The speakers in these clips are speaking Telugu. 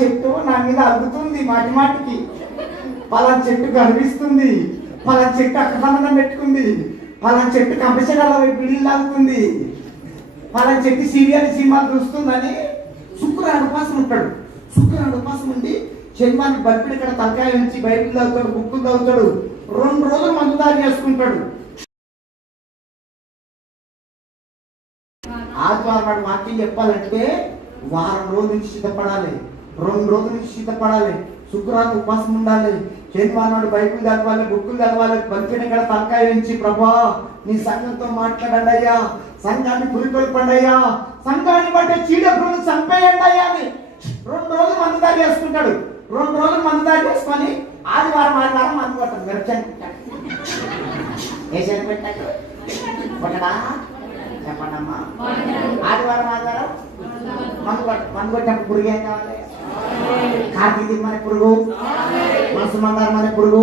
చెట్టు నా మీద అద్దుతుంది మాటి మాటికి. పలానా చెట్టు కనిపిస్తుంది. పలానా చెట్టు అక్కడ పెట్టుకుంది. పలానా చెట్టు కంపల్సరీ బిల్డింగ్ లాగుతుంది. పలానా చెట్టు సీరియల్ సినిమాలు చూస్తుందని శుక్రవారం ఉపాసం ఉంటాడు. శుక్రవారం ఉపాసం ఉండి శనివారం బర్పిడి ఇక్కడ తలకాయ నుంచి బయటకు తాగుతాడు బుక్కు తాగుతాడు రెండు రోజులు మందుదారి చేసుకుంటాడు. ఆదివారం నాడు వాక్యం చెప్పాలంటే వారం రోజు నుంచి సిద్ధపడాలి. రెండు రోజుల నుంచి సిద్ధపడాలి. శుక్రవారం ఉపవాసం ఉండాలి. శనివారం బైబుల్ చదవాలి బుక్కులు చదవాలి పంపిణీ ఇక్కడ తలకాయ నుంచి ప్రభా నీ సంఘంతో మాట్లాడండి అయ్యా. సంఘాన్ని పురికొల్పండి అయ్యా. సంఘాన్ని బట్టి చీడ పురుగు చంపేయండి అయ్యా అని రెండు రోజులు మందు దారి చేసుకుంటాడు రెండు రోజులు మందు దారి చేసుకొని ఆదివారం ఆదివారం మందు కొట్టదు మిరపచాను వేసాను పెట్టాడు? కొట్టడా? చెప్పండి అమ్మా ఆదివారం ఆదివారం మందు కొట్ట మందు కొట్టినప్పుడు పురుగు ఏం కావాలి? కార్తీ దీపం అనే పురుగు మనసు మందారం అనే పురుగు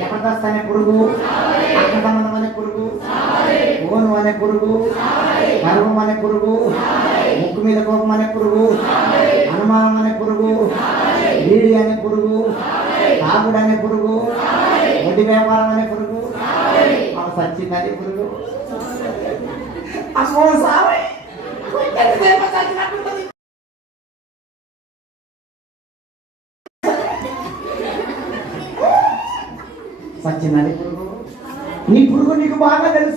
జబర్దస్త్ అనే పురుగు అక్క అనే పురుగు ఓను అనే పురుగు గర్వం అనే పురుగు ముక్కు మీద కోపం అనే పురుగు అనుమానం అనే పురుగు వీడి అనే పురుగు తాగుడు అనే పురుగు వడ్డీ వ్యాపారం అనే పురుగు మాకు సచ్చిందని పురుగు అమ్మో సావే సచ్చిందని పురుగు నీ పురుగు నీకు బాగా తెలుసు.